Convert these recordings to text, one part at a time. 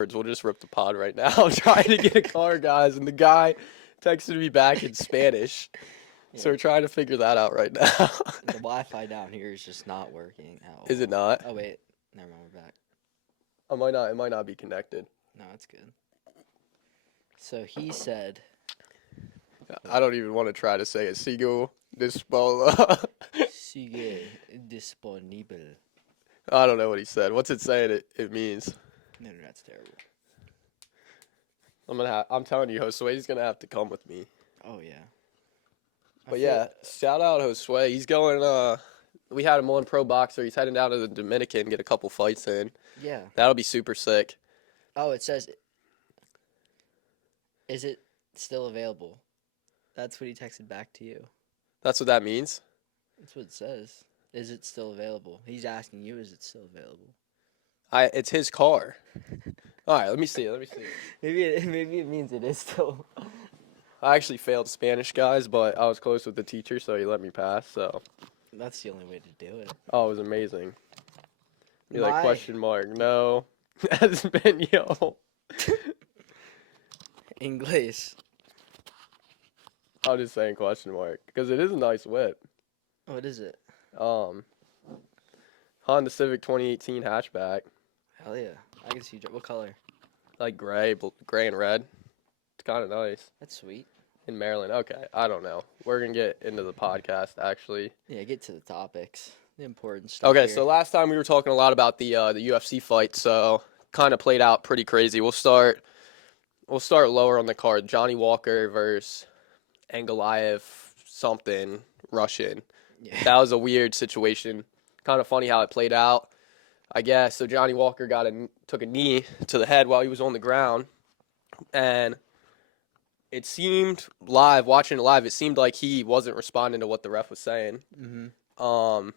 We'll just rip the pod right now. I'm trying to get a car, guys, and the guy texted me back in Spanish. So Yeah, we're trying to figure that out right now. the Wi-Fi down here is just not working at Is it all. not? Oh wait, never mind, we're back. It might not be connected. No, it's good. So he said, I don't even want to try to say it. Sigo Dispola. "Sigue disponible." I don't know what he said. What's it saying it means? No, that's terrible. I'm telling you, Josue's gonna have to come with me. Oh yeah. I But feel- yeah, shout out Josue. He's going we had him on Pro Boxer. He's heading down to the Dominican, get a couple fights in. Yeah. That'll be super sick. Oh, it says, "Is it still available?" That's what he texted back to you. That's what that means. That's what it says. Is it still available? He's asking you, is it still available? It's his car. All right, let me see. Maybe it means it is still. I actually failed Spanish, guys, but I was close with the teacher, so he let me pass. So, That's the only way to do it. oh, it was amazing. You're like My- question mark? No, has been yo. English. I'm just saying question mark because it is a nice whip. What is it? Honda Civic 2018 hatchback, Hell yeah. I can see what color. like gray and red. It's kind of nice. That's sweet. In Maryland. Okay, I don't know. We're gonna get into the podcast actually. Yeah, get to the topics. The important stuff. Okay, here. so last time we were talking a lot about the UFC fight, so kind of played out pretty crazy. We'll start lower on the card. Johnny Walker versus Angalaev something Russian. Yeah. That was a weird situation. Kind of funny how it played out, I guess. So Johnny Walker took a knee to the head while he was on the ground, and it seemed watching it live, it seemed like he wasn't responding to what the ref was saying. Mm-hmm.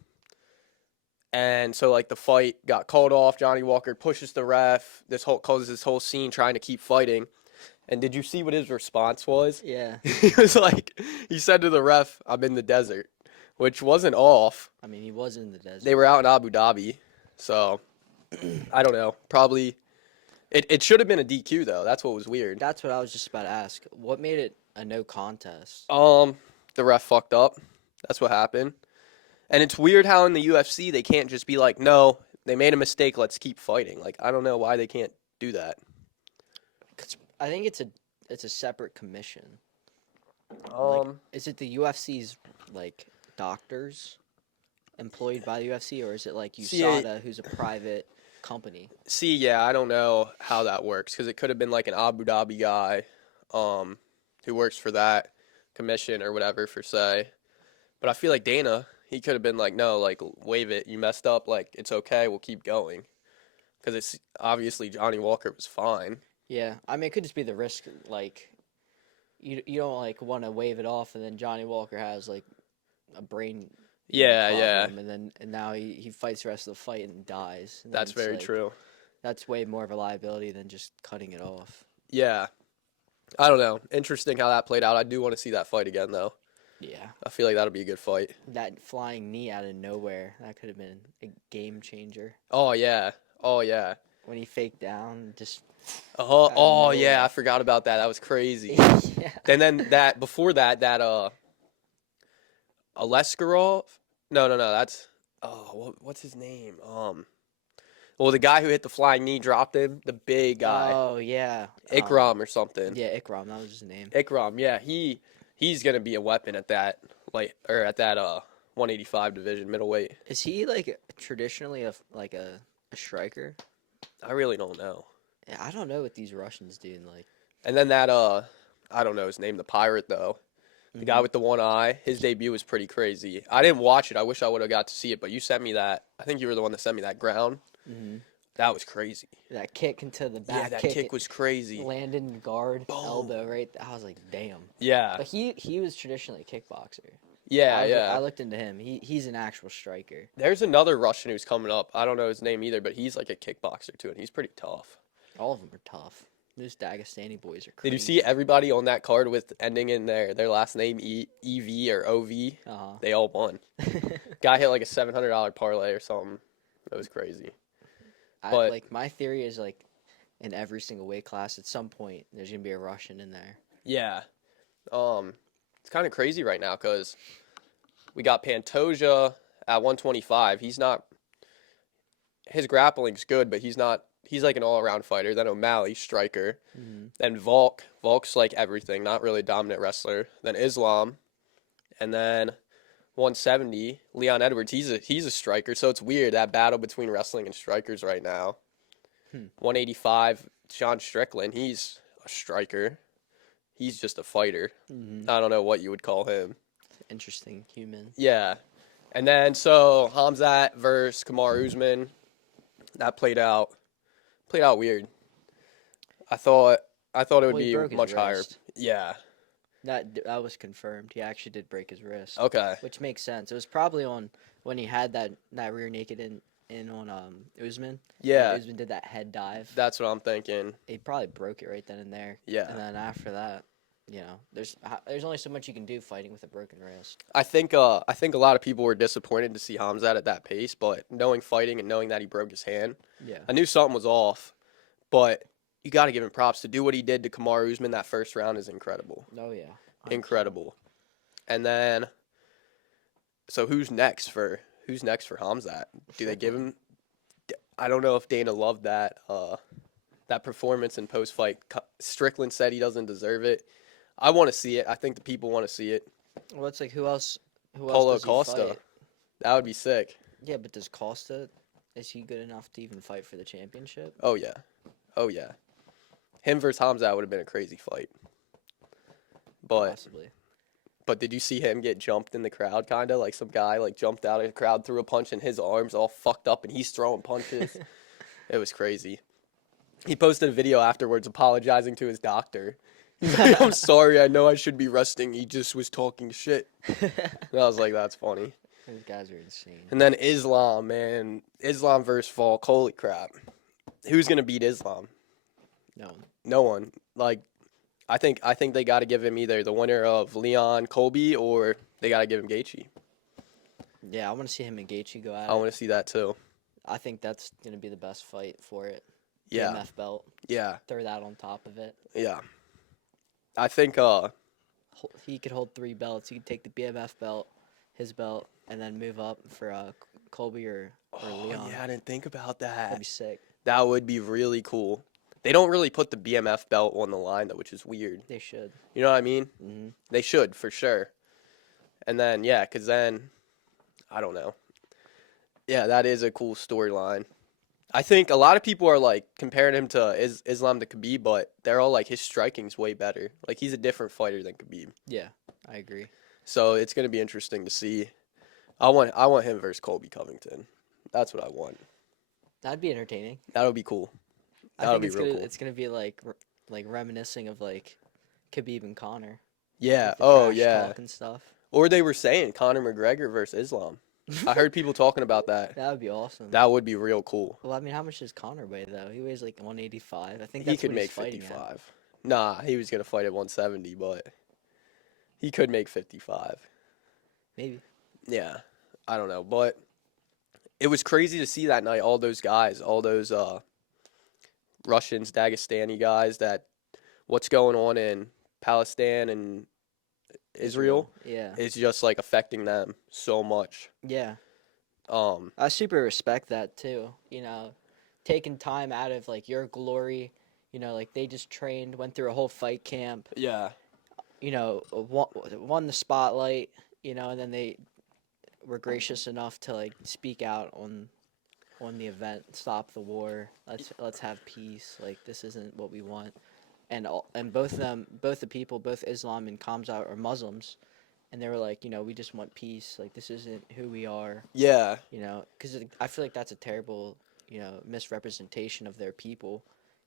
And so like the fight got called off. Johnny Walker pushes the ref. Causes this whole scene trying to keep fighting. And did you see what his response was? Yeah. He was like, he said to the ref, "I'm in the desert," which wasn't off. I mean, he was in the desert. They were out in Abu Dhabi, so I don't know. Probably it should have been a DQ though. That's what was weird. That's what I was just about to ask. What made it a no contest? The ref fucked up. That's what happened. And it's weird how in the UFC they can't just be like, "No, they made a mistake. Let's keep fighting." Like I don't know why they can't do that. 'Cause I think it's a separate commission. Um, Is it the UFC's like doctors employed by the UFC, or is it like USADA, who's a private company? yeah, I don't know how that works because it could have been like an Abu Dhabi guy, who works for that commission or whatever for say. But I feel like Dana, he could have been like, "No, like waive it. You messed up. Like it's okay. We'll keep going." Because it's obviously Johnny Walker was fine. Yeah, I mean, it could just be the risk. Like, you don't like want to wave it off, and then Johnny Walker has like a brain. Yeah. And now he fights the rest of the fight and dies. And then That's it's very like, true. That's way more of a liability than just cutting it off. Yeah. I don't know. Interesting how that played out. I do want to see that fight again, though. Yeah. I feel like that'll be a good fight. That flying knee out of nowhere, that could have been a game changer. Oh, yeah. When he faked doon, just. Oh, nowhere. yeah. I forgot about that. That was crazy. Yeah. And then before that, Aleskarov? No. That's, what's his name? Well, the guy who hit the flying knee dropped him, the big guy. Oh, yeah. Ikram or something. Yeah, Ikram, that was his name. Ikram, yeah. He's going to be a weapon at that, 185 division middleweight. Is he, like, traditionally a striker? I really don't know. Yeah, I don't know what these Russians do. Like, And then I don't know his name, the Pirate, though. The guy with the one eye, his debut was pretty crazy. I didn't watch it. I wish I would have got to see it, but you sent me that. I think you were the one that sent me that ground. Mm-hmm. That was crazy. That kick into the back. Yeah, that kick was crazy. Landed in guard, Boom. elbow right. I was like, damn. Yeah. But he was traditionally a kickboxer. Yeah. I looked into him. He's an actual striker. There's another Russian who's coming up. I don't know his name either, but he's like a kickboxer too, and he's pretty tough. All of them are tough. Those Dagestani boys are crazy. Did you see everybody on that card with ending in their last name EV or OV? Uh-huh. They all won. Guy hit like a $700 parlay or something. It was crazy. But my theory is like in every single weight class. At some point, there's gonna be a Russian in there. Yeah. It's kind of crazy right now because we got Pantoja at 125. His grappling's good, but he's like an all-around fighter. Then O'Malley, striker. Mm-hmm. Then Volk's like everything, not really a dominant wrestler. Then Islam, and then 170, Leon Edwards. He's a striker, so it's weird that battle between wrestling and strikers right now. 185, Sean Strickland. He's a striker. He's just a fighter. Mm-hmm. I don't know what you would call him. Interesting human. Yeah, and then so Hamzat versus Kamaru Usman. That played out weird. I thought it would be much higher. Yeah. That was confirmed. He actually did break his wrist. Okay. Which makes sense. It was probably on when he had that rear naked in on Usman. Yeah. When Usman did that head dive. That's what I'm thinking. He probably broke it right then and there. Yeah. And then after that, there's only so much you can do fighting with a broken wrist. I think a lot of people were disappointed to see Hamzat at that pace, but knowing fighting and knowing that he broke his hand, Yeah. I knew something was off. But you got to give him props to do what he did to Kamaru Usman that first round is incredible. Oh yeah. Incredible. And then, so who's next for Hamzat? Do they give him? I don't know if Dana loved that performance in post fight. Strickland said he doesn't deserve it. I want to see it. I think the people want to see it. Well, it's like who else? Paulo does he Costa. fight? That would be sick. Yeah, but does Costa? Is he good enough to even fight for the championship? Oh yeah. Him versus Hamzat would have been a crazy fight. Possibly. But did you see him get jumped in the crowd? Kind of like some guy like jumped out of the crowd, threw a punch, and his arms all fucked up, and he's throwing punches. It was crazy. He posted a video afterwards apologizing to his doctor. He's like, "I'm sorry. I know I should be resting. He just was talking shit." And I was like, "That's funny." Those guys are insane. And then Islam, man, Islam versus Volk. Holy crap! Who's gonna beat Islam? No one. Like, I think they got to give him either the winner of Leon Colby or they got to give him Gaethje. Yeah, I want to see him and Gaethje go at it. I want to see that too. I think that's gonna be the best fight for it. Yeah. BMF belt. Yeah. Throw that on top of it. Yeah. I think he could hold 3 belts. He could take the BMF belt, his belt, and then move up for Colby or Leon. Yeah, I didn't think about that. That'd be sick. That would be really cool. They don't really put the BMF belt on the line though, which is weird. They should. You know what I mean? Mm-hmm. They should for sure. And then because then I don't know. Yeah, that is a cool storyline. I think a lot of people are like comparing him to Islam to Khabib, but they're all like his striking's way better. Like he's a different fighter than Khabib. Yeah, I agree. So it's gonna be interesting to see. I want him versus Colby Covington. That's what I want. That'd be entertaining. That would be cool. I think it's gonna be like reminiscing of like Khabib and Conor. Yeah. Like the Oh trash yeah. talk and stuff. Or they were saying Conor McGregor versus Islam. I heard people talking about that. That would be awesome. That would be real cool. Well, I mean, how much does Conor weigh though? He weighs like 185. I think He that's could what make he's fighting 55. at. Nah, he was gonna fight at 170, but he could make 55. Maybe. Yeah, I don't know, but it was crazy to see that night. All those guys, all those Russians, Dagestani guys. That what's going on in Palestine and Israel Yeah. is just like affecting them so much. Yeah. Um, I super respect that too. Taking time out of like your glory. Like they just trained, went through a whole fight camp. yeah, Won the spotlight. And then they were gracious enough to like speak out on the event, stop the war. Let's have peace. Like this isn't what we want. And both the people, both Islam and Kamzat are Muslims, and they were like, we just want peace. Like this isn't who we are. yeah, Because I feel like that's a terrible, misrepresentation of their people.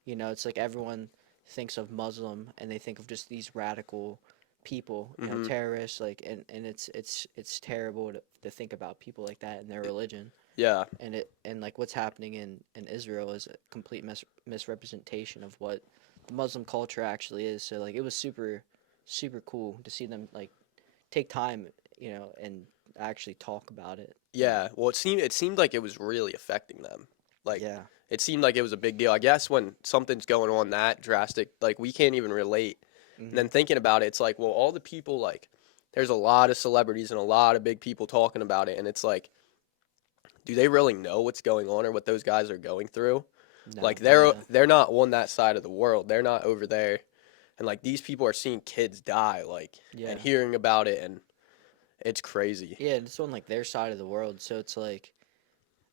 It's like everyone thinks of Muslim and they think of just these radical people, terrorists. Like and it's terrible to think about people like that and their religion. yeah, And like what's happening in Israel is a complete misrepresentation of what the Muslim culture actually is. So like it was super super cool to see them like take time, and actually talk about it. yeah. Well, it seemed like it was really affecting them. Like, Yeah. it seemed like it was a big deal. I guess when something's going on that drastic, like, we can't even relate. And Hmm. then thinking about it, it's like, well, all the people, like, there's a lot of celebrities and a lot of big people talking about it. And it's like, do they really know what's going on or what those guys are going through? No. Like, Yeah. they're not on that side of the world. They're not over there. And, like, these people are seeing kids die, like, and Yeah. hearing about it. And it's crazy. Yeah. It's on like their side of the world, so it's like,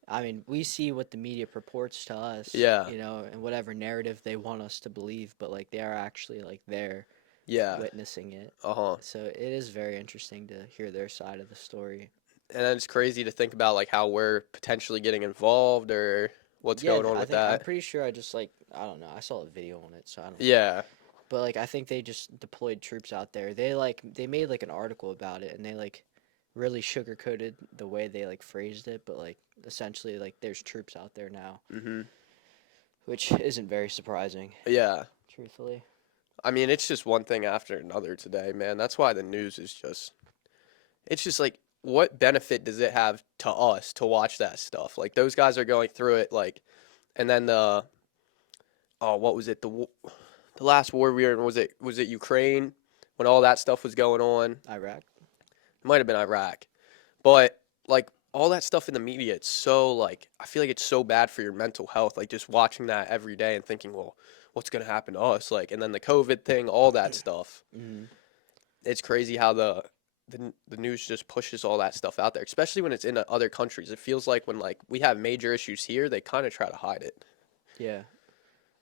I mean, we see what the media purports to us, Yeah. and whatever narrative they want us to believe, but like they are actually like there Yeah. witnessing it. Uh-huh. So it is very interesting to hear their side of the story. And then it's crazy to think about like how we're potentially getting involved or what's Yeah, going on I with think I'm that. pretty sure I just like I don't know. I saw a video on it, so I don't. Yeah. But like I think they just deployed troops out there. They made like an article about it, and they like really sugarcoated the way they like phrased it, but like essentially like there's troops out there now, Mhm. which isn't very surprising, Yeah. truthfully. I mean, it's just one thing after another today, man. That's why the news is just it's just like what benefit does it have to us to watch that stuff? Like those guys are going through it like and then the oh, what was it? The last war we were in was it Ukraine when all that stuff was going on? Iraq. It might have been Iraq. But like all that stuff in the media, it's so like I feel like it's so bad for your mental health. Like just watching that every day and thinking, well, what's gonna happen to us? Like, and then the COVID thing, all that stuff. Hmm. It's crazy how the news just pushes all that stuff out there, especially when it's in other countries. It feels like when like we have major issues here, they kind of try to hide it. Yeah.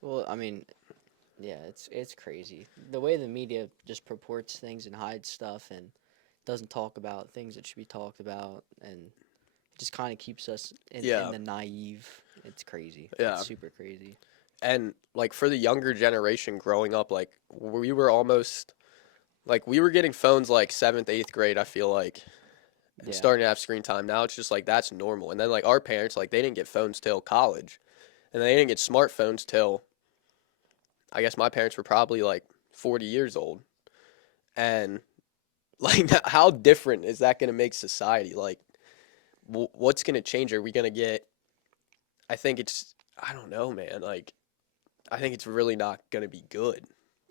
Well, I mean, yeah, it's crazy the way the media just purports things and hides stuff and doesn't talk about things that should be talked about and just kind of keeps us in Yeah, the naive. It's crazy. It's yeah. super crazy. And like for the younger generation growing up, like we were almost like we were getting phones like seventh, eighth grade. I feel like and Yeah. starting to have screen time. Now it's just like that's normal. And then like our parents, like they didn't get phones till college, and they didn't get smartphones till I guess my parents were probably like 40 years old. And like how different is that going to make society? Like what's going to change? Are we going to get? I think it's I don't know, man. Like I think it's really not going to be good.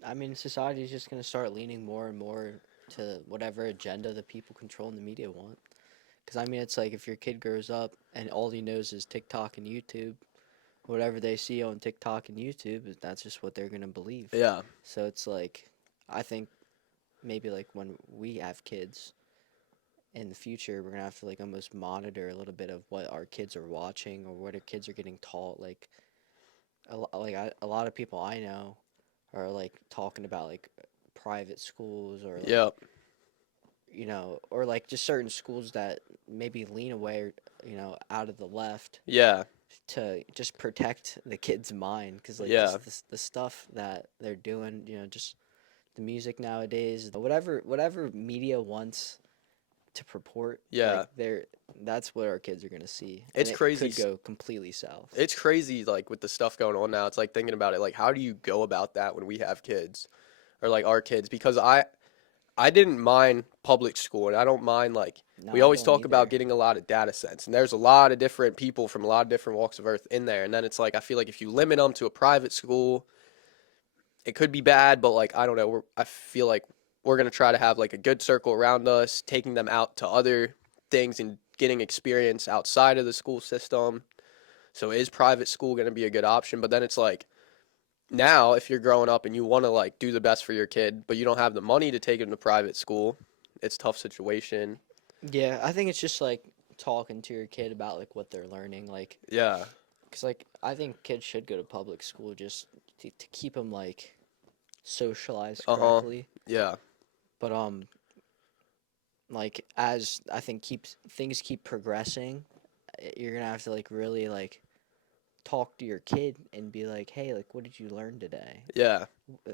I mean, society is just going to start leaning more and more to whatever agenda the people controlling the media want. Because, I mean, it's like if your kid grows up and all he knows is TikTok and YouTube, whatever they see on TikTok and YouTube, that's just what they're going to believe. Yeah. So it's like, I think maybe like when we have kids in the future, we're going to have to like almost monitor a little bit of what our kids are watching or what our kids are getting taught. Like, a lot of people I know are like talking about like private schools or like Yep. or like just certain schools that maybe lean away out of the left Yeah. to just protect the kid's mind because like Yeah. just the stuff that they're doing, just the music nowadays, whatever media wants to purport, like Yeah. that's what our kids are gonna see, and It's it crazy. could go completely south. It's crazy like with the stuff going on now. It's like thinking about it like how do you go about that when we have kids or like our kids because I didn't mind public school and I don't mind like No, we I always don't talk about either. getting a lot of data sets and there's a lot of different people from a lot of different walks of earth in there and then it's like I feel like if you limit them to a private school it could be bad but like I don't know I feel like we're going to try to have like a good circle around us taking them out to other things and getting experience outside of the school system. So is private school going to be a good option? But then it's like now if you're growing up and you want to like do the best for your kid, but you don't have the money to take him to private school, it's a tough situation. Yeah, I think it's just like talking to your kid about like what they're learning, like Yeah. because like I think kids should go to public school just to keep them like socialized Uh-huh. correctly. Yeah. But like as I think keeps things keep progressing, you're gonna have to like really like talk to your kid and be like, hey, like what did you learn today? Yeah.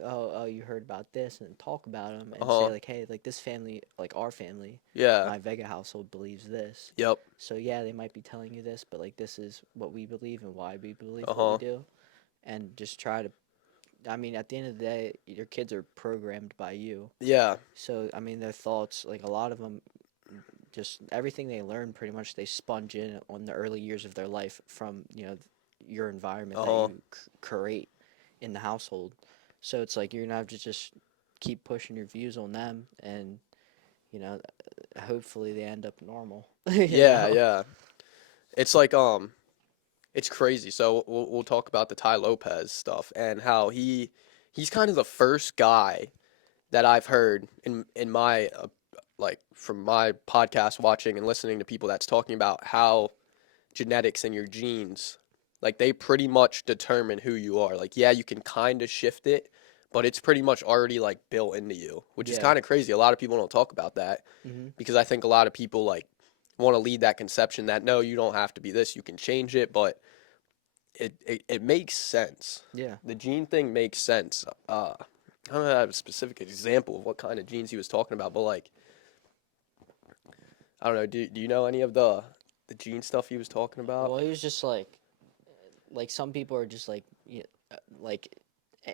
Oh, you heard about this, and talk about them and say Uh-huh. like, hey, like this family, like our family, Yeah. my Vega household believes this. Yep. So yeah, they might be telling you this, but like this is what we believe and why we believe what we Uh-huh. do, and just try to. I mean, at the end of the day, your kids are programmed by you. Yeah. So I mean, their thoughts, like a lot of them, just everything they learn, pretty much they sponge in on the early years of their life from your environment that Uh-huh. you create in the household. So it's like you're gonna have to just keep pushing your views on them, and you know, hopefully they end up normal. You Yeah, know? yeah. It's like it's crazy. So we'll talk about the Tai Lopez stuff and how he's kind of the first guy that I've heard in my like from my podcast watching and listening to people that's talking about how genetics and your genes, like they pretty much determine who you are. Like yeah, you can kind of shift it, but it's pretty much already like built into you, which is Yeah. kind of crazy. A lot of people don't talk about that Hmm. because I think a lot of people like want to lead that conception that no, you don't have to be this, you can change it, but it makes sense. Yeah. The gene thing makes sense. I don't have a specific example of what kind of genes he was talking about, but like I don't know. Do you know any of the gene stuff he was talking about? Well, he was just like some people are just like like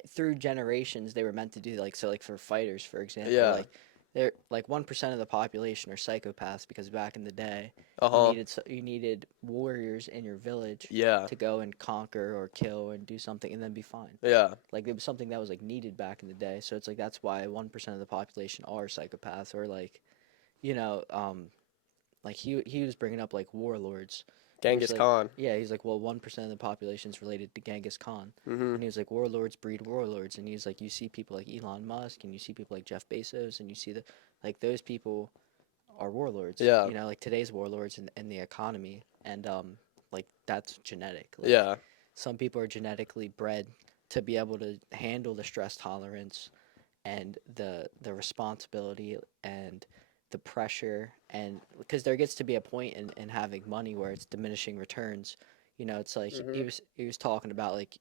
through generations they were meant to do like so like for fighters for example Yeah. like they're like 1% of the population are psychopaths because back in the day Uh huh. you needed warriors in your village Yeah. to go and conquer or kill and do something and then be fine. Yeah. Like it was something that was like needed back in the day. So it's like that's why 1% of the population are psychopaths or like you know like he was bringing up like warlords. He was Genghis like, Khan. yeah, he's like, well, 1% of the population is related to Genghis Khan, Mm-hmm. and he was like, warlords breed warlords, and he's like, you see people like Elon Musk, and you see people like Jeff Bezos, and you see the like those people are warlords. Yeah. You know, like today's warlords in the economy, and like that's genetic. Like Yeah. some people are genetically bred to be able to handle the stress tolerance and the responsibility and the pressure and because there gets to be a point in having money where it's diminishing returns. You know, it's like Mm-hmm. he was talking about like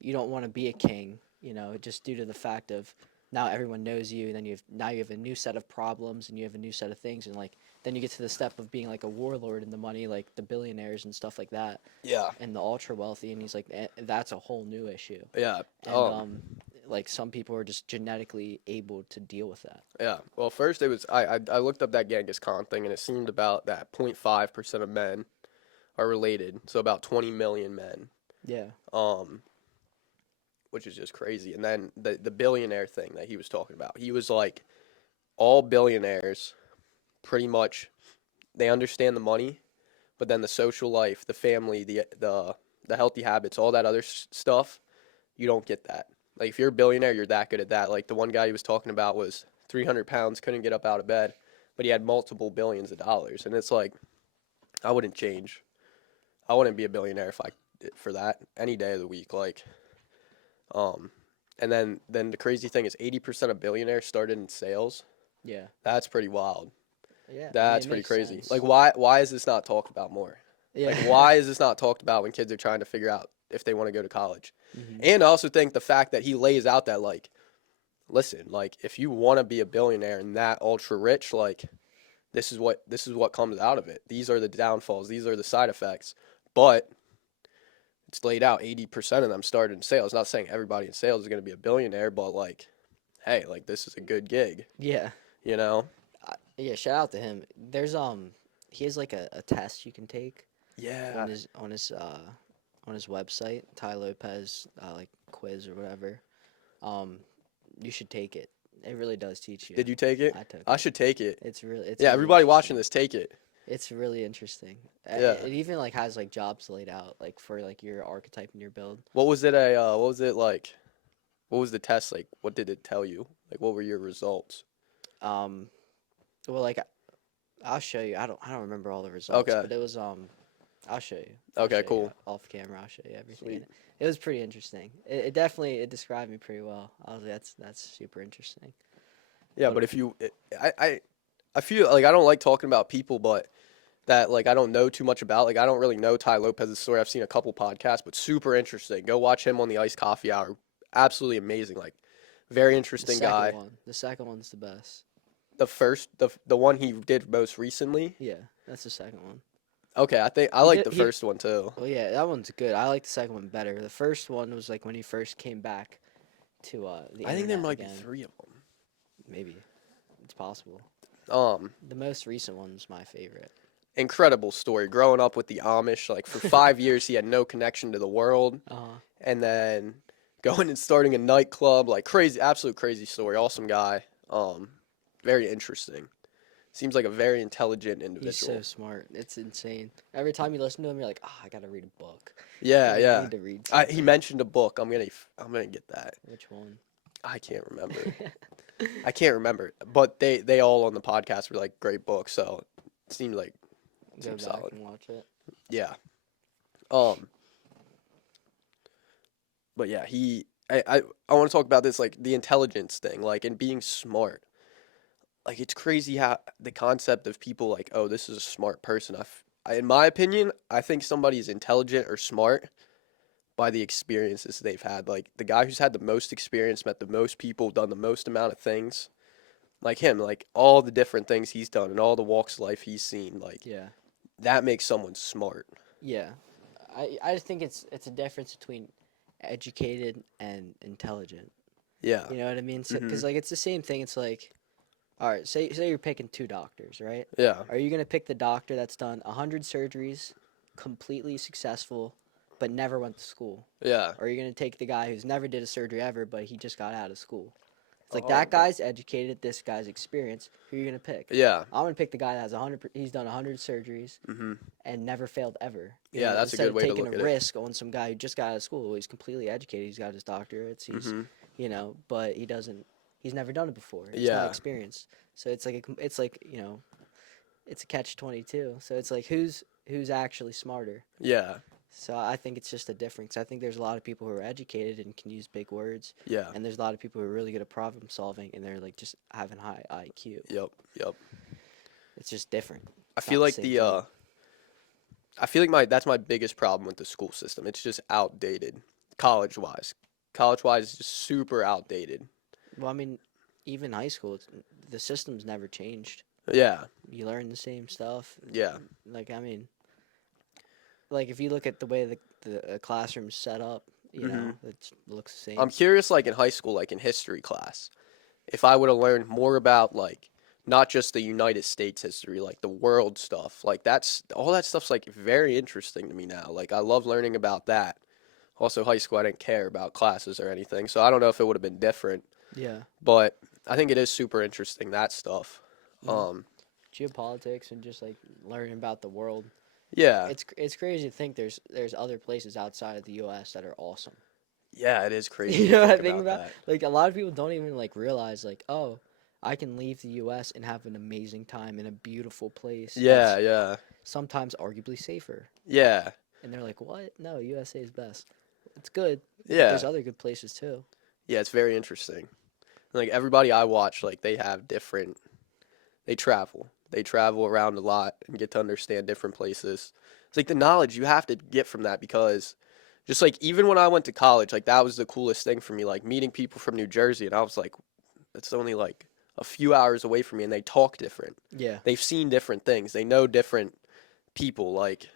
you don't want to be a king, you know, just due to the fact of now everyone knows you and then you have a new set of problems and you have a new set of things and like then you get to the step of being like a warlord and the money like the billionaires and stuff like that Yeah. and the ultra wealthy and he's like that's a whole new issue Yeah. and like some people are just genetically able to deal with that. Yeah. Well, first it was I looked up that Genghis Khan thing and it seemed about that 0.5% of men are related, so about 20 million men. Yeah. Um, which is just crazy. And then the billionaire thing that he was talking about, he was like, all billionaires pretty much they understand the money, but then the social life, the family, the healthy habits, all that other stuff, you don't get that. Like if you're a billionaire, you're that good at that. Like the one guy he was talking about was 300 pounds, couldn't get up out of bed, but he had multiple billions of dollars, and it's like I wouldn't change. I wouldn't be a billionaire if I for that any day of the week. Like um, and then the crazy thing is 80% of billionaires started in sales. Yeah. That's pretty wild. Yeah. I mean, That's it pretty makes crazy. sense. Like why is this not talked about more? Yeah. Like why is this not talked about when kids are trying to figure out if they want to go to college? Hmm. And I also think the fact that he lays out that like listen, like if you want to be a billionaire and that ultra rich, like this is what comes out of it. These are the downfalls, these are the side effects. But it's laid out 80% of them started in sales. Not saying everybody in sales is going to be a billionaire, but like hey, like this is a good gig, Yeah. you know? Yeah. Shout out to him. There's he has like a test you can take Yeah. on his website, Tai Lopez like quiz or whatever. Um, you should take it. It really does teach you. Did you take it? I took I it. should take it. It's Yeah, really everybody watching interesting. this, take it. It's really interesting. Yeah. It even like has like jobs laid out like for like your archetype and your build. What was it what was it like? What was the test like? What did it tell you? Like what were your results? Um, well, like I'll show you. I don't remember all the results, Okay. but it was I'll show you. I'll Okay, show you cool. off camera. I'll show you everything. Sweet. And it was pretty interesting. It definitely it described me pretty well. I was like, that's super interesting. Yeah, But but if you I feel like I don't like talking about people but that like I don't know too much about. Like I don't really know Tai Lopez's story. I've seen a couple podcasts, but super interesting. Go watch him on the Iced Coffee Hour. Absolutely amazing. Like very interesting guy. the second one's the best. The one he did most recently. Yeah, that's the second one. Okay, I think I He like did the he. first one too. Well, yeah, that one's good. I like the second one better. The first one was like when he first came back to the I think there internet might be again. 3 of them. Maybe it's possible. Um The most recent one's my favorite. incredible story. Growing up with the Amish, like for 5 years, he had no connection to the world, Uh-huh. and then going and starting a nightclub, like crazy, absolute crazy story. Awesome guy. Very interesting. Seems like a very intelligent He's so individual. smart. It's insane. Every time you listen to him, you're like, I gotta read a book. Yeah, Like, I yeah. need to read He something. mentioned a book. I'm gonna get that. Which one? I can't remember. I can't remember. But they all on the podcast were like great books, so it seemed like it Go seemed back solid. and watch it. Yeah. Um. But yeah, I want to talk about this like the intelligence thing, like and being smart. Like it's crazy how the concept of people like, oh, this is a smart person. In my opinion, I think somebody is intelligent or smart by the experiences they've had. Like the guy who's had the most experience, met the most people, done the most amount of things, like him, like all the different things he's done and all the walks of life he's seen, like Yeah. that makes someone smart. Yeah. I just think it's a difference between educated and intelligent. Yeah. You know what I mean? Mhm. Because like it's the same thing. It's like, all right, say you're picking two doctors, right? Yeah. Are you gonna pick the doctor that's done 100 surgeries, completely successful, but never went to school? Yeah. Or are you gonna take the guy who's never did a surgery ever, but he just got out of school? It's like that Um. guy's educated, this guy's experienced. Who are you gonna pick? Yeah. I'm gonna pick the guy that has 100. He's done 100 surgeries Mhm. and never failed ever. You Yeah, know, that's a instead good of way to taking a look at it. risk on some guy who just got out of school, he's completely educated. He's got his doctorates. He's, Mhm. you know, but he doesn't. He's never done it before. He's not Yeah. experienced. So it's like it's like it's a catch-22. So it's like who's actually smarter. Yeah. So I think it's just a difference. I think there's a lot of people who are educated and can use big words, Yeah. and there's a lot of people who are really good at problem solving, and they're like just having high IQ. Yep. Yep. It's just different. I It's feel not the like same thing. I feel like my that's my biggest problem with the school system. It's just outdated, college wise. College wise, is just super outdated. Well, I mean, even high school, the system's never changed. Yeah. You learn the same stuff. Yeah. Like, I mean, like if you look at the way the classroom's set up, you Mhm. know, it looks the I'm same. curious, like in high school, like in history class, if I would have learned more about like not just the United States history, like the world stuff, like that's all that stuff's like very interesting to me now. Like I love learning about that. Also, high school, I didn't care about classes or anything, so I don't know if it would have been different, Yeah. but I think it is super interesting that stuff. hmm Um, Geopolitics and just like learning about the world. yeah, It's crazy to think there's other places outside of the U.S. that are awesome. yeah, it is crazy You to know what I think think about about? that. Like a lot of people don't even like realize like, oh, I can leave the U.S. and have an amazing time in a beautiful place Yeah, that's yeah, sometimes arguably safer. yeah, And they're like, "What? No, USA is best. It's good, but there's yeah, other good places too." yeah. It's very interesting. Like everybody I watch, like they have different. They travel. They travel around a lot and get to understand different places. It's like the knowledge you have to get from that because just like even when I went to college, like that was the coolest thing for me, like meeting people from New Jersey and I was like, it's only like a few hours away from me and they talk different. Yeah, They've seen different things. They know different people. Like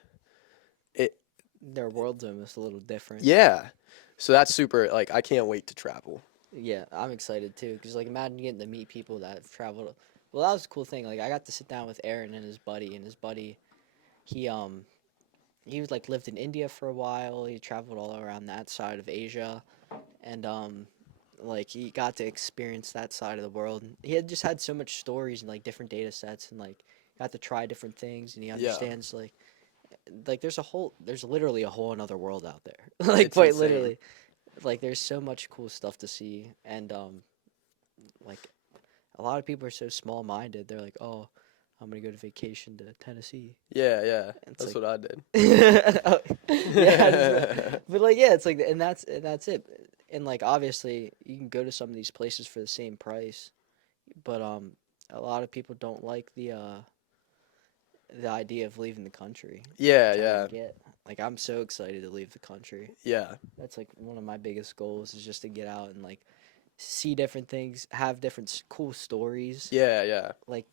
it their world's almost a little different. yeah. So that's super like I can't wait to travel. Yeah, I'm excited too because like imagine getting to meet people that have traveled. Well, that was a cool thing. Like I got to sit down with Aaron and his buddy, he he was like lived in India for a while. He traveled all around that side of Asia, and like he got to experience that side of the world. He had just had so much stories and like different data sets and like got to try different things and he Yeah. understands like there's literally a whole another world out there. Like It's quite insane. literally. Like there's so much cool stuff to see and like a lot of people are so small minded. They're like, "Oh, I'm going to go to vacation to Tennessee." Yeah, yeah. And it's That's like what I did. oh, yeah, but like yeah, it's like and that's it. And like obviously you can go to some of these places for the same price, but a lot of people don't like the idea of leaving the country, Yeah, which I yeah. don't get. Like I'm so excited to leave the country. Yeah. That's like one of my biggest goals is just to get out and like see different things, have different cool stories. Yeah, yeah. Like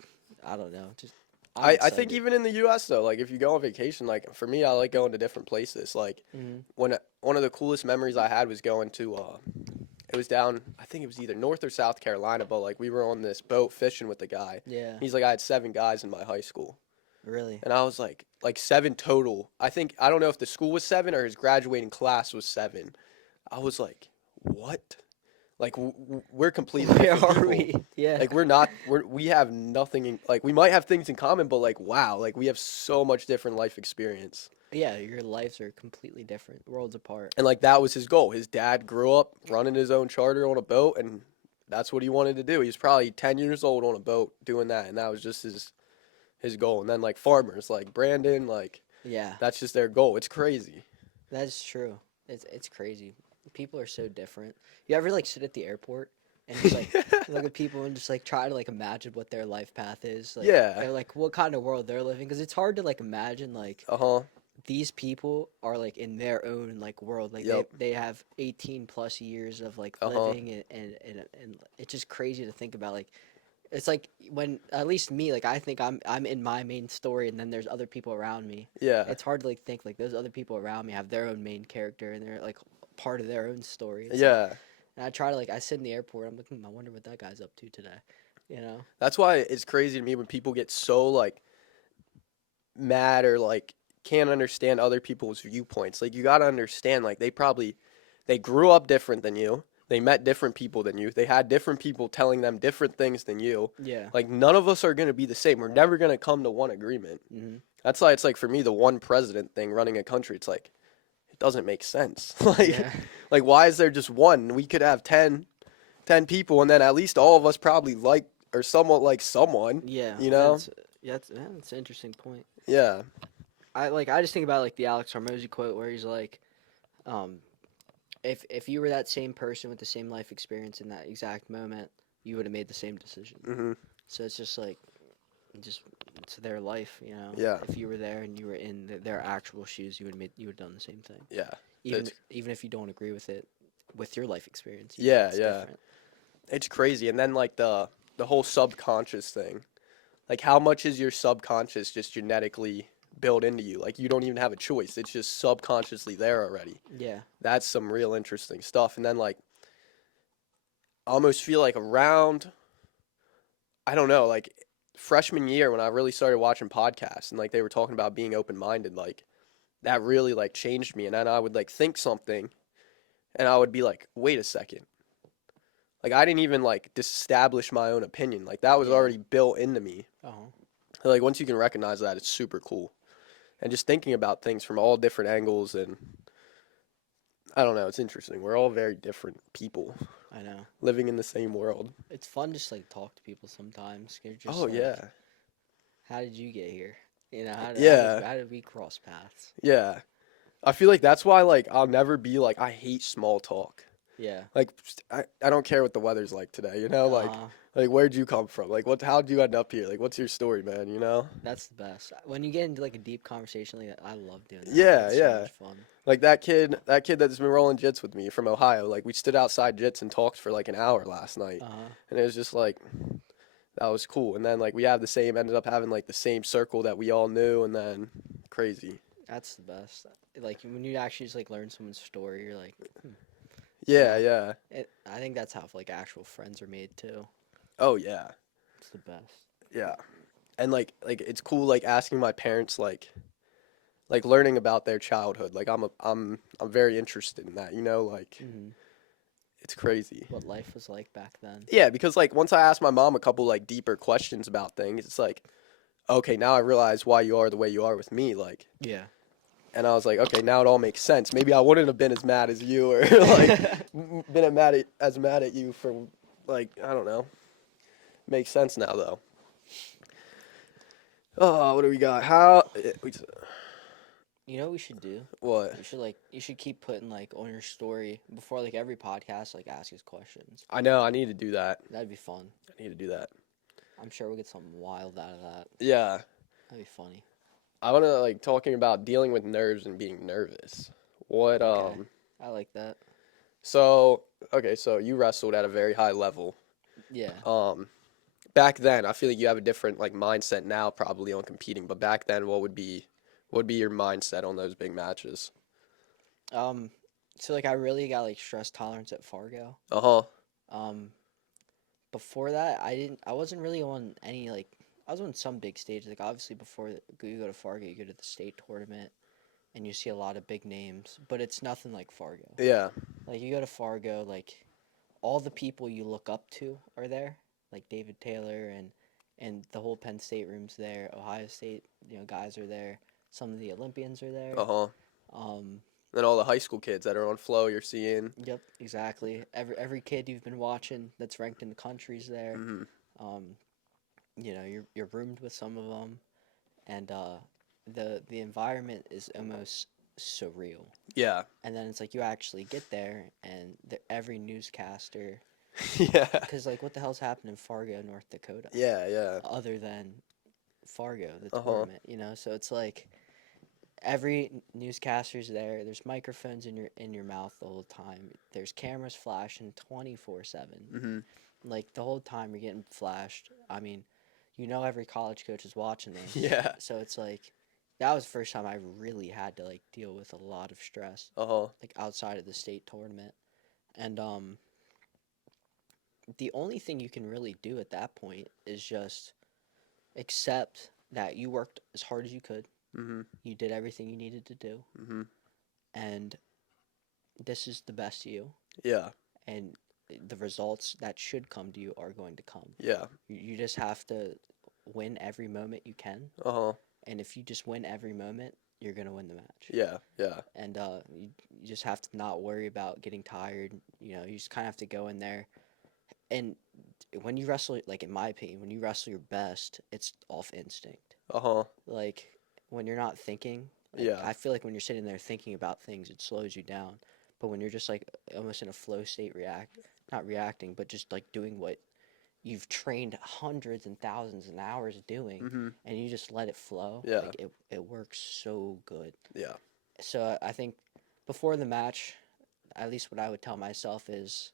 I don't know, just I'm I think excited. even in the US though, like if you go on vacation, like for me I like going to different places. Like hmm when one of the coolest memories I had was going to it was down I think it was either North or South Carolina, but like we were on this boat fishing with the guy. Yeah. He's like I had 7 guys in my high school. Really? And I was like 7 total. I don't know if the school was 7 or his graduating class was 7. I was like, what? Like we're completely Where different are people. we? Yeah. Like we have nothing in, like we might have things in common, but like wow, like we have so much different life experience. Yeah, your lives are completely different, worlds apart. And like that was his goal. His dad grew up running his own charter on a boat, and that's what he wanted to do. He was probably 10 years old on a boat doing that, and that was just his goal. And then like farmers like Brandon, like Yeah, that's just their goal. It's crazy. that's true. It's crazy. People are so different. You ever like sit at the airport and just like look at people and just like try to like imagine what their life path is, like Yeah. or like what kind of world they're living? Because it's hard to like imagine like Uh-huh. these people are like in their own like world, like Yep. they have 18 plus years of like Uh-huh. living, and it's just crazy to think about. Like it's like when at least me, like I think I'm in my main story, and then there's other people around me. Yeah. It's hard to like think like those other people around me have their own main character and they're like part of their own story. It's like, Yeah. and I try to like I sit in the airport, I'm like, I wonder what that guy's up to today, you know? That's why it's crazy to me when people get so like mad or like can't understand other people's viewpoints. Like you got to understand like they grew up different than you. They met different people than you. They had different people telling them different things than you. Yeah. Like none of us are going to be the same. We're never going to come to one agreement. Hmm. That's why it's like for me the one president thing running a country. It's like it doesn't make sense. like Yeah. like why is there just one? We could have 10 people and then at least all of us probably like or somewhat like someone, Yeah. you know? That's an interesting point. Yeah. I just think about like the Alex Hormozy quote where he's like, um, if you were that same person with the same life experience in that exact moment, you would have made the same decision. Mhm. So it's just like, just it's their life, you know. Yeah. If you were there and you were in their actual shoes, you would have done the same thing. Yeah. Even It's even if you don't agree with it, with your life experience, yeah, it's yeah. different. It's crazy. And then like the whole subconscious thing. Like how much is your subconscious just genetically built into you? Like you don't even have a choice. It's just subconsciously there already. Yeah. That's some real interesting stuff. And then like I almost feel like around I don't know, like freshman year when I really started watching podcasts and like they were talking about being open-minded, like that really like changed me. And then I would like think something and I would be like, "Wait a second." Like I didn't even like establish my own opinion. Like that was Yeah. already built into me. Oh. Like once you can recognize that, it's super cool. And just thinking about things from all different angles and I don't know, it's interesting. We're all very different people I know. living in the same world. It's fun just like talk to people sometimes. You're just Oh like, yeah. how did you get here? You know, Yeah. how did we cross paths? Yeah. I feel like that's why like I'll never be like I hate small talk. Yeah. Like I don't care what the weather's like today, you know? Uh, Like where'd you come from? Like how'd you end up here? Like what's your story, man, you know? that's the best. When you get into like a deep conversation like that, I love doing that. Yeah, It's so yeah. much fun. Like that kid that's been rolling jits with me from Ohio. Like we stood outside jits and talked for like an hour last night. Uh-huh. And it was just like that was cool. And then like we have ended up having like the same circle that we all knew and then crazy. That's the best. Like when you actually just like learn someone's story, you're like, Yeah, yeah. yeah. I think that's how like actual friends are made too. Oh yeah. It's the best. Yeah. And like it's cool like asking my parents like learning about their childhood. Like I'm very interested in that, you know, like Hmm. it's crazy. What life was like back then. Yeah, because like once I asked my mom a couple like deeper questions about things, it's like, okay, now I realize why you are the way you are with me, like Yeah. and I was like, okay, now it all makes sense. Maybe I wouldn't have been as mad as you or like as mad at you for like, I don't know. Makes sense now though. Oh, what do we got? You know what we should do? What? You should keep putting like on your story before like every podcast like ask us questions. I know, I need to do that. That'd be fun. I need to do that. I'm sure we'll get something wild out of that. Yeah. That'd be funny. I want to like talking about dealing with nerves and being nervous. What Okay. I like that. so okay, so you wrestled at a very high level. Yeah. Back then, I feel like you have a different like mindset now probably on competing, but back then what would be your mindset on those big matches? Um, so like I really got like stress tolerance at Fargo. Uh-huh. Um, Before that I wasn't really on any like I was on some big stages. Like obviously before you go to Fargo, you go to the state tournament, and you see a lot of big names. But it's nothing like Fargo. Yeah. Like you go to Fargo, like all the people you look up to are there, like David Taylor and the whole Penn State room's there. Ohio State, guys are there. Some of the Olympians are there. Uh-huh. Um, Then all the high school kids that are on Flow you're seeing. yep, exactly. Every kid you've been watching that's ranked in the country's there. Mhm. Um, you're roomed with some of them, and the environment is almost surreal. Yeah. And then it's like you actually get there, and every newscaster, Yeah. because like what the hell's happened in Fargo, North Dakota, Yeah, yeah. other than Fargo, the Uh-huh. tournament, So it's like every newscaster's there. There's microphones in your mouth the whole time. There's cameras flashing 24/7. Mhm. Like the whole time you're getting flashed. I mean, every college coach is watching this. Yeah. So it's like that was the first time I really had to like deal with a lot of stress Uh-huh. like outside of the state tournament. And the only thing you can really do at that point is just accept that you worked as hard as you could. Mhm. You did everything you needed to do, Mhm. and this is the best you. Yeah. And the results that should come to you are going to come. Yeah. You just have to win every moment you can, Uh-huh. and if you just win every moment, you're gonna win the match. Yeah. Yeah. And you just have to not worry about getting tired. You just kind of have to go in there. And when you wrestle, like in my opinion, when you wrestle your best, it's off instinct. Uh-huh. Like when you're not thinking, like Yeah. I feel like when you're sitting there thinking about things, it slows you down. But when you're just like almost in a flow state, not reacting, but just like doing what you've trained hundreds and thousands of hours doing, Mhm. and you just let it flow, Yeah. like it works so good. Yeah. So I think before the match, at least what I would tell myself is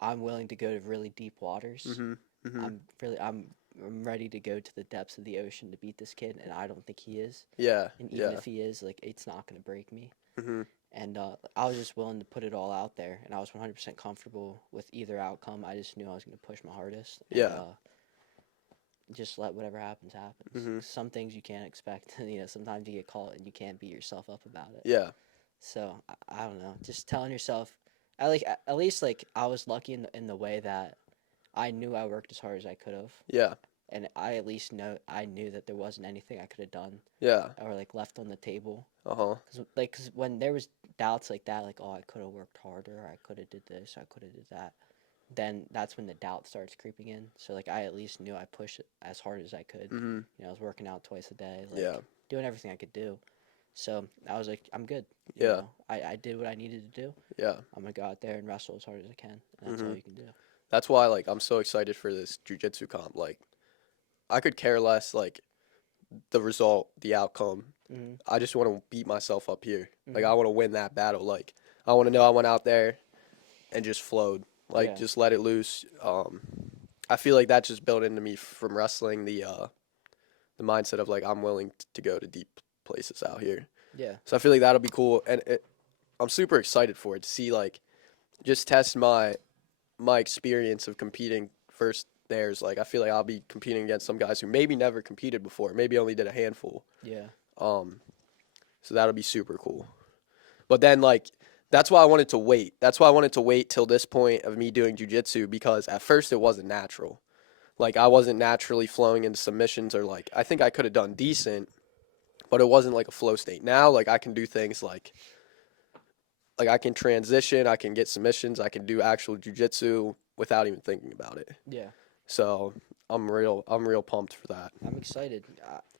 I'm willing to go to really deep waters. Mhm. Mhm. I'm ready to go to the depths of the ocean to beat this kid, and I don't think he is. Yeah. And even Yeah. if he is, like it's not gonna break me. Mhm. And I was just willing to put it all out there, and I was 100% comfortable with either outcome. I just knew I was gonna push my hardest, and Yeah. just let whatever happens happens. Mhm. Some things you can't expect. Sometimes you get caught and you can't beat yourself up about it. Yeah. So I don't know. Just telling yourself, at least like I was lucky in the way that I knew I worked as hard as I could have, Yeah. and I at least I knew that there wasn't anything I could have done Yeah. or like left on the table. Uh-huh. Cause when there was doubts like that, like oh I could have worked harder, I could have did this, I could have did that. Then that's when the doubt starts creeping in. So like I at least knew I pushed it as hard as I could. Mhm. I was working out twice a day, like Yeah. doing everything I could do. So I was like, I'm good. Yeah. I did what I needed to do. Yeah. I'm gonna go out there and wrestle as hard as I can, and that's all Mhm. you can do. That's why like I'm so excited for this jiu-jitsu comp. Like I could care less like the result, the outcome. Hmm. I just want to beat myself up here. Like Hmm. I want to win that battle. Like I want to know I went out there and just flowed. Like Yeah. just let it loose. I feel like that just built into me from wrestling the mindset of like I'm willing to go to deep places out here. Yeah. So I feel like that'll be cool, and I'm super excited for it to see like just test my experience of competing first. There's like I feel like I'll be competing against some guys who maybe never competed before, maybe only did a handful. Yeah. Um, so that'll be super cool. But then like that's why I wanted to wait. That's why I wanted to wait till this point of me doing jujitsu because at first it wasn't natural. Like I wasn't naturally flowing into submissions or like I think I could have done decent, but it wasn't like a flow state. Now like I can do things like I can transition, I can get submissions, I can do actual jujitsu without even thinking about it. Yeah. So I'm real pumped for that. I'm excited.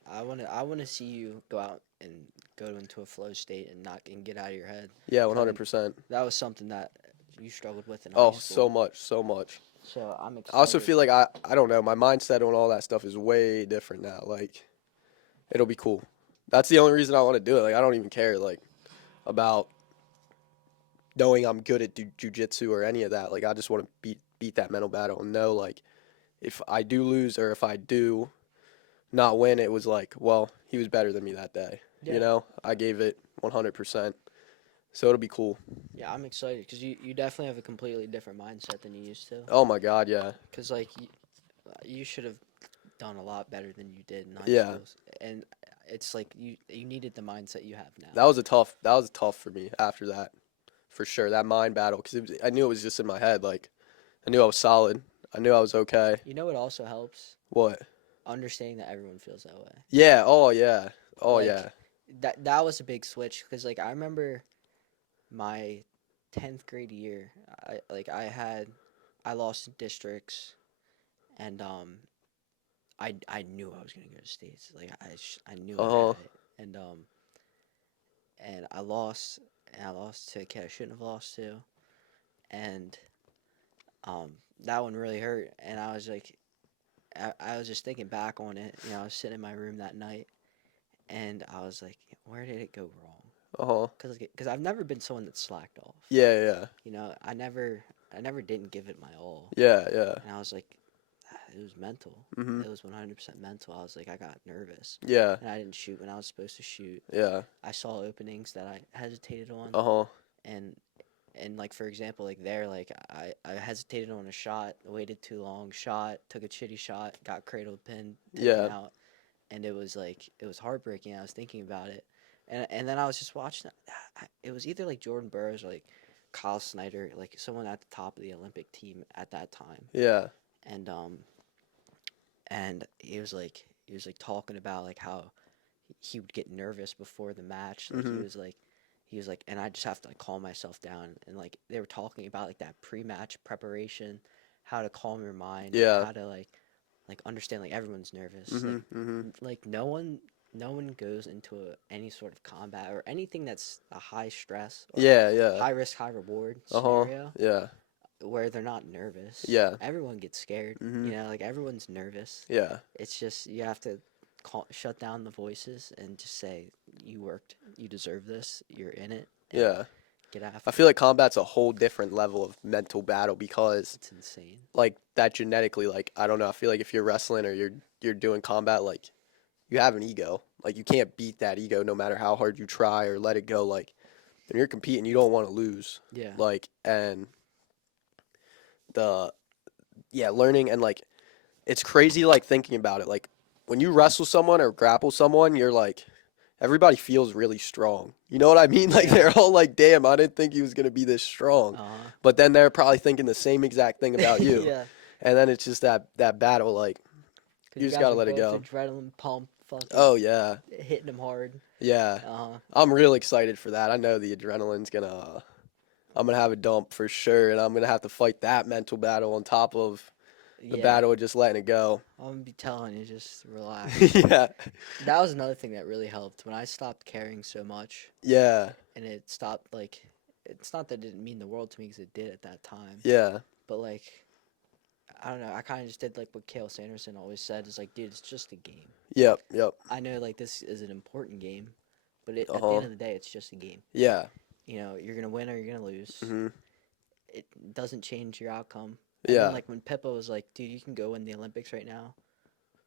I wanna see you go out and go into a flow state and get out of your head. Yeah, 'Cause 100%. that was something that you struggled with in high Oh, school. so much, so much. So I'm excited. I also feel like I don't know, my mindset on all that stuff is way different now. Like it'll be cool. That's the only reason I want to do it. Like I don't even care like about knowing I'm good at jujitsu or any of that. Like I just want to beat that mental battle and know like if I do lose or if I do not win, it was like, well, he was better than me that day. Yeah. You know, I gave it 100%. So it'll be cool. Yeah, I'm excited because you definitely have a completely different mindset than you used to. Oh my God, yeah. Because like you should have done a lot better than you did in high Yeah. school, and it's like you needed the mindset you have now. That was tough for me after that, for sure. That mind battle, because I knew it was just in my head. Like, I knew I was solid. I knew I was okay. You know what also helps? What? Understanding that everyone feels that way. Yeah. Oh yeah. Oh Like yeah. that was a big switch because like I remember my 10th grade year. I lost districts, and I knew I was gonna go to states. Like I knew I Uh huh. had it, and I lost, and I lost to a kid I shouldn't have lost to, and that one really hurt. And I was like, I was just thinking back on it. You know, I was sitting in my room that night, and I was like, where did it go wrong? Uh huh. Cause I've never been someone that slacked off. Yeah. Yeah. You know, I never didn't give it my all. Yeah. Yeah. And I was like, it was mental. Mhm. It was 100% mental. I was like, I got nervous, Yeah. and I didn't shoot when I was supposed to shoot. Yeah. I saw openings that I hesitated on, Uh huh. and like for example, like there, like I hesitated on a shot, waited too long, shot, took a shitty shot, got cradled, pinned, taken Yeah. out, and it was like it was heartbreaking. I was thinking about it, and then I was just watching. It was either like Jordan Burroughs or like Kyle Snyder, like someone at the top of the Olympic team at that time, Yeah. and he was like talking about like how he would get nervous before the match. Like Mhm. he was like, and I just have to like calm myself down. And like they were talking about like that pre-match preparation, how to calm your mind, Yeah. how to like understand like everyone's nervous. Mhm. Mhm. Like no one goes into any sort of combat or anything that's a high stress or Yeah. Yeah. high risk, high reward Uh huh. scenario Yeah. where they're not nervous. Yeah. Everyone gets scared. You Mhm. know, like everyone's nervous. Yeah. It's just you have to shut down the voices and just say you worked, you deserve this, you're in it, and Yeah. get I after feel it. like combat's a whole different level of mental battle because It's insane. like that genetically, like I don't know, I feel like if you're wrestling or you're doing combat, like you have an ego. Like you can't beat that ego no matter how hard you try or let it go. Like when you're competing, you don't want to lose. Yeah. Like and the yeah, learning and like it's crazy like thinking about it. Like when you wrestle someone or grapple someone, you're like everybody feels really strong. You know what I mean? Like Yeah. they're all like, "Damn, I didn't think he was going to be this strong." Uh But then they're probably thinking the same exact thing huh. about you. Yeah. And then it's just that battle like Because you you just guys got to are let it both go. adrenaline pump, fucking Oh yeah. hitting them hard. Yeah. Uh huh. I'm real excited for that. I know the adrenaline's going to I'm going to have a dump for sure and I'm going to have to fight that mental battle on top of the Yeah. battle of just letting it go. I'm gonna be telling you, just relax. Yeah. That was another thing that really helped when I stopped caring so much, Yeah. and it stopped like. It's not that it didn't mean the world to me because it did at that time, Yeah. but like I don't know. I kind of just did like what Kale Sanderson always said is like, dude, it's just a game. Yep. Yep. I know like this is an important game, but at the Uh-huh. end of the day, it's just a game. Yeah. You know, you're gonna win or you're gonna lose. Mhm. It doesn't change your outcome. And then Yeah. like when Pippa was like, dude, you can go win the Olympics right now,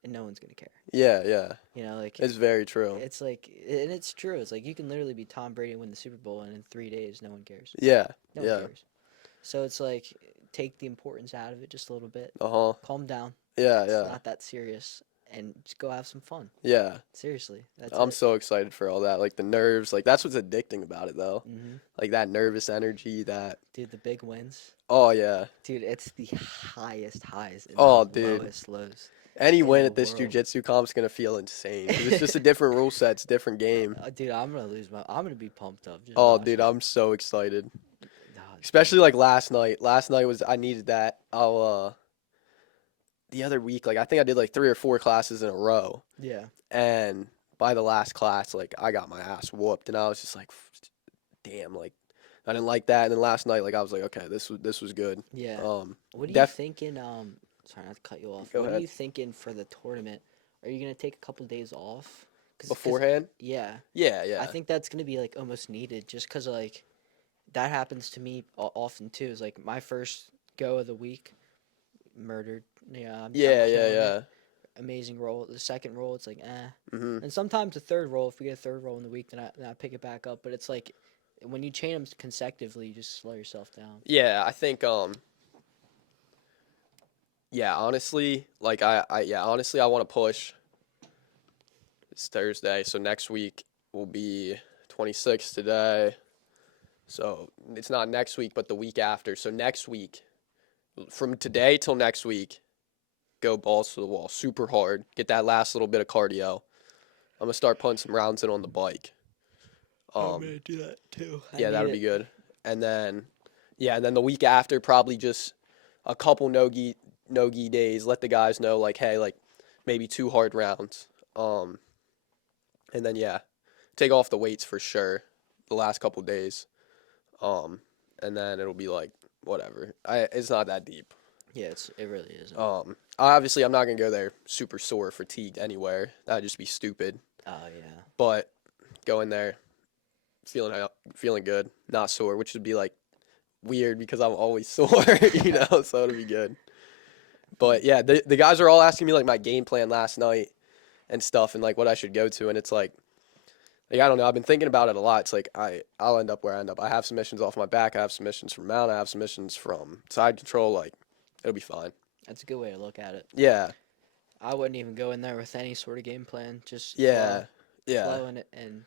and no one's gonna care. Yeah, yeah. You know, like It's very true. it's like, and it's true. It's like you can literally be Tom Brady and win the Super Bowl, and in 3 days, no one cares. Yeah. No one Yeah. cares. So it's like take the importance out of it just a little bit. Uh-huh. Calm down. Yeah, It's yeah. not that serious, and just go have some fun. Yeah. Seriously, that's I'm it. so excited for all that. Like the nerves, like that's what's addicting about it though. Hmm. Like that nervous energy that Dude, the big wins. oh yeah. Dude, it's the highest highs and Oh the dude. lowest lows Any in win the at this world. jujitsu comp's gonna feel insane. 'Cause it's just a different rule set, it's a different game. Dude, I'm gonna lose my. I'm gonna be pumped up. Just Oh watch dude, it. I'm so excited. Oh, Especially like last night. Last night was I needed that. The other week, like I think I did like 3 or 4 classes in a row. yeah. And by the last class, like I got my ass whooped, and I was just like, damn, like I didn't like that. And then last night, like I was like, okay, this was good. Yeah. Um, What are you def thinking? Sorry not to cut you off. Go What are ahead. you thinking for the tournament? Are you gonna take a couple days off? Beforehand, Yeah, yeah, yeah, I think that's gonna be like almost needed, just cause like that happens to me often too. Is like my first go of the week, murdered. Yeah, I'm yeah, yeah, killing it. yeah. Amazing roll. The second roll, it's like Mhm. and sometimes the third roll. If we get a third roll in the week, then I pick it back up. But it's like when you chain them consecutively, you just slow yourself down. Yeah, I think Yeah, honestly, like honestly, I want to push. It's Thursday, so next week will be 26 today. So it's not next week, but the week after. So next week, from today till next week, go balls to the wall, super hard. Get that last little bit of cardio. I'm gonna start putting some rounds in on the bike. I'm Um, gonna do that too. I yeah, need that'll be it. good. And then, yeah, and then the week after, probably just a couple no-gi days. Let the guys know, like, hey, like maybe 2 hard rounds. Um, and then yeah, take off the weights for sure the last couple days. Um, and then it'll be like whatever. It's not that deep. Yeah, it really isn't. Obviously I'm not gonna go there super sore, fatigued anywhere. That'd just be stupid. Oh yeah. But go in there feeling good, not sore, which would be like weird because I'm always sore, so it'll be good. But yeah, the guys are all asking me like my game plan last night and stuff and like what I should go to, and it's like I don't know. I've been thinking about it a lot. It's like I'll end up where I end up. I have submissions off my back. I have submissions from mount. I have submissions from side control. Like it'll be fine. That's a good way to look at it. Yeah, I wouldn't even go in there with any sort of game plan. Just yeah, yeah. flow in it and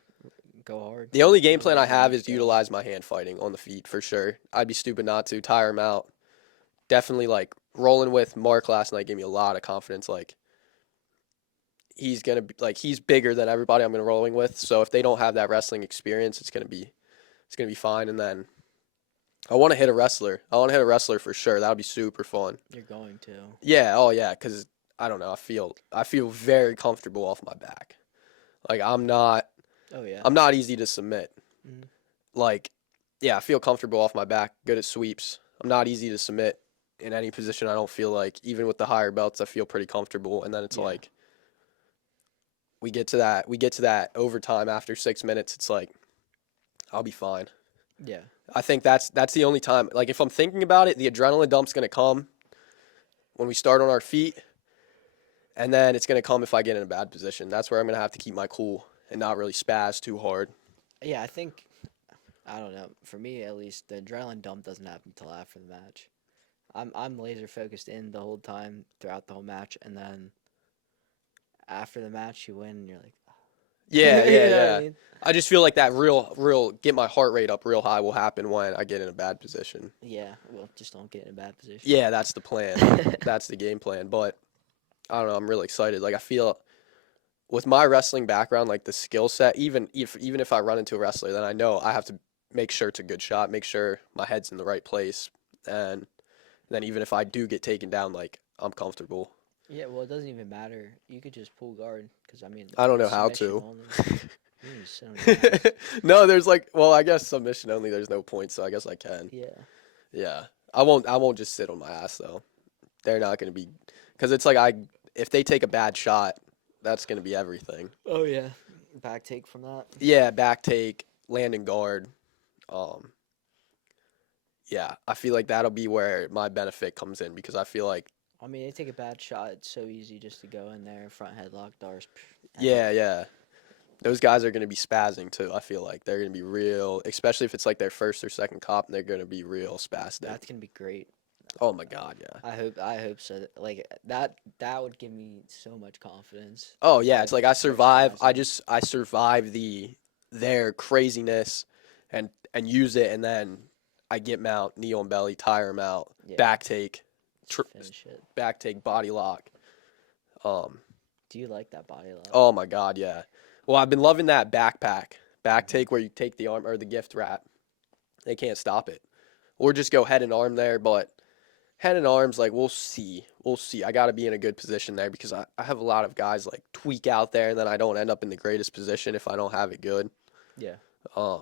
go hard. The only game plan I Wherever you have need is to to go. utilize my hand fighting on the feet for sure. I'd be stupid not to tire him out. Definitely like rolling with Mark last night gave me a lot of confidence. Like he's gonna be like he's bigger than everybody I'm gonna rolling with. So if they don't have that wrestling experience, it's gonna be fine. And then I want to hit a wrestler. I want to hit a wrestler for sure. That would be super fun. You're going to. Yeah. Oh yeah. Because I don't know. I feel very comfortable off my back. Like Oh yeah. I'm not easy to submit. Mhm. Like yeah, I feel comfortable off my back. Good at sweeps. I'm not easy to submit in any position. I don't feel like even with the higher belts, I feel pretty comfortable. And then it's Yeah. like we get to that overtime after 6 minutes. It's like I'll be fine. Yeah. I think that's the only time. Like if I'm thinking about it, the adrenaline dump's gonna come when we start on our feet, and then it's gonna come if I get in a bad position. That's where I'm gonna have to keep my cool and not really spaz too hard. Yeah. I think. I don't know. For me, at least, the adrenaline dump doesn't happen until after the match. I'm laser focused in the whole time throughout the whole match, and then after the match, you win, and you're like, Yeah, yeah, you know what I yeah. mean? I just feel like that real get my heart rate up real high will happen when I get in a bad position. Yeah. Well, just don't get in a bad position. Yeah, that's the plan. That's the game plan. But I don't know. I'm really excited. Like I feel with my wrestling background, like the skill set, even if I run into a wrestler, then I know I have to make sure it's a good shot, make sure my head's in the right place, and then even if I do get taken down, like I'm comfortable. Yeah, well, it doesn't even matter. You could just pull guard because I mean, I don't know it's how submission to. only. You need to sit on your ass. No, there's like, well, I guess submission only. There's no points, so I guess I can. Yeah. Yeah, I won't just sit on my ass though. They're not gonna be, because it's like if they take a bad shot, that's gonna be everything. Oh yeah. Back take from that. Yeah, back take, landing guard. Um, yeah, I feel like that'll be where my benefit comes in because I feel like, I mean, they take a bad shot. It's so easy just to go in there, front headlock, Dars. yeah, yeah, those guys are gonna be spazzing too. I feel like they're gonna be real, especially if it's like their first or second cop, and they're gonna be real spastic. That's gonna be great. Oh my god, yeah. I hope so. Like that would give me so much confidence. Oh yeah, it's Like, like I start survive. spazzing. I survive their craziness, and use it, and then I get mount, knee on belly, tire him out, Yeah. back take, tr- Just finish it. back take, body lock. Um, Do you like that body lock? oh my god, yeah. Well, I've been loving that back take where you take the arm or the gift wrap. They can't stop it, or just go head and arm there, but. Head and arms, like we'll see. We'll see. I got to be in a good position there because I have a lot of guys like tweak out there and then I don't end up in the greatest position if I don't have it good. Yeah. I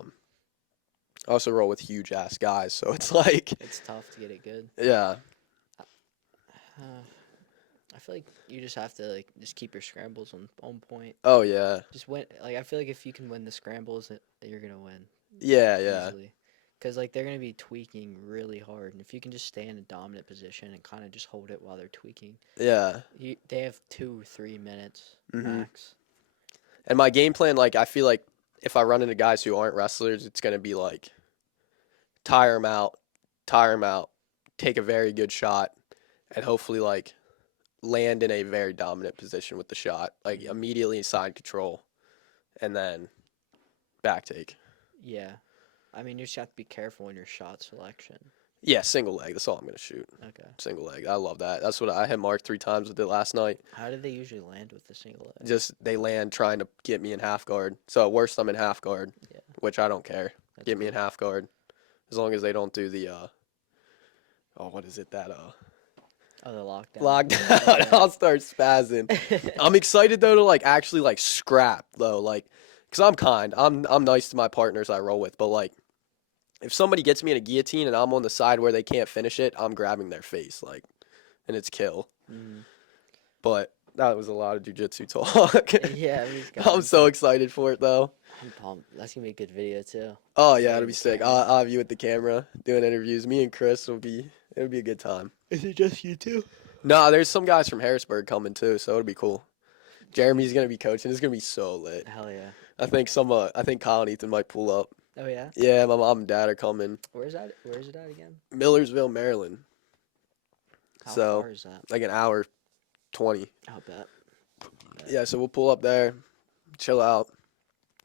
also roll with huge ass guys, so it's like, It's tough to get it good. yeah. I feel like you just have to like just keep your scrambles on point. Oh yeah. Just win. Like I feel like if you can win the scrambles, you're gonna win Yeah, yeah. easily. Because like they're gonna be tweaking really hard, and if you can just stay in a dominant position and kind of just hold it while they're tweaking, Yeah. they have 2 or 3 minutes Mhm. max. And my game plan, like I feel like if I run into guys who aren't wrestlers, it's gonna be like tire them out, take a very good shot, and hopefully like land in a very dominant position with the shot, like immediately side control, and then back take. Yeah. I mean, you just have to be careful in your shot selection. Yeah, single leg. That's all I'm gonna shoot. Okay. Single leg. I love that. That's what I had marked 3 times with it last night. How do they usually land with the single leg? Just they land trying to get me in half guard. So at worst I'm in half guard, Yeah. which I don't care. That's Get me in cool. half guard, as long as they don't do the what is it that Oh, the lockdown. lockdown. Yeah. I'll start spazzing. I'm excited though to like actually like scrap though, like, cause I'm nice to my partners I roll with, but like if somebody gets me in a guillotine and I'm on the side where they can't finish it, I'm grabbing their face like, and it's kill. Mhm. But that was a lot of jujitsu talk. Yeah, he's got. I'm so excited for it though. I'm pumped. That's gonna be a good video too. Oh You yeah, and it'll be the sick. cameras. I'll have you with the camera doing interviews. Me and Chris it'll be a good time. Is it just you two? No, there's some guys from Harrisburg coming too, so it'll be cool. Jeremy's gonna be coaching. It's gonna be so lit. Hell yeah. I think Kyle and Ethan might pull up. Oh yeah. Yeah, my mom and dad are coming. Where's that? Where's it at again? Millersville, Maryland. How So- far is that? Like an hour 20. I'll bet. Yeah, so we'll pull up there, chill out,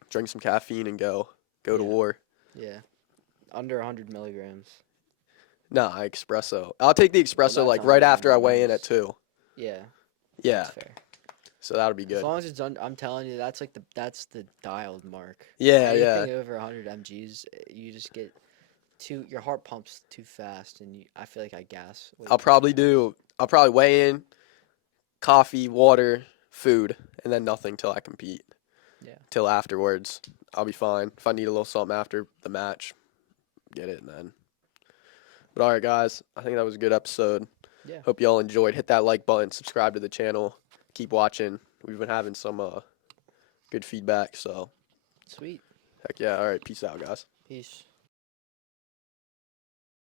drink some caffeine and go to Yeah. war. Yeah. Under 100 milligrams. Nah, espresso. I'll take the espresso that's like right 100 after I weigh in milligrams. at 2. Yeah. Yeah, That's fair. so that'll be As good. long as it's under, I'm telling you, that's like that's the dialed mark. Yeah, Anything yeah. over 100 mg's, you just get your heart pumps too fast, and I feel like I gas. way I'll too probably fast. I'll probably weigh in, coffee, water, food, and then nothing till I compete. Yeah. Till afterwards, I'll be fine. If I need a little something after the match, get it and then. But all right, guys, I think that was a good episode. Yeah. Hope y'all enjoyed. Hit that like button, subscribe to the channel, keep watching. We've been having some good feedback, so Sweet. heck yeah. All right, peace out, guys. Peace.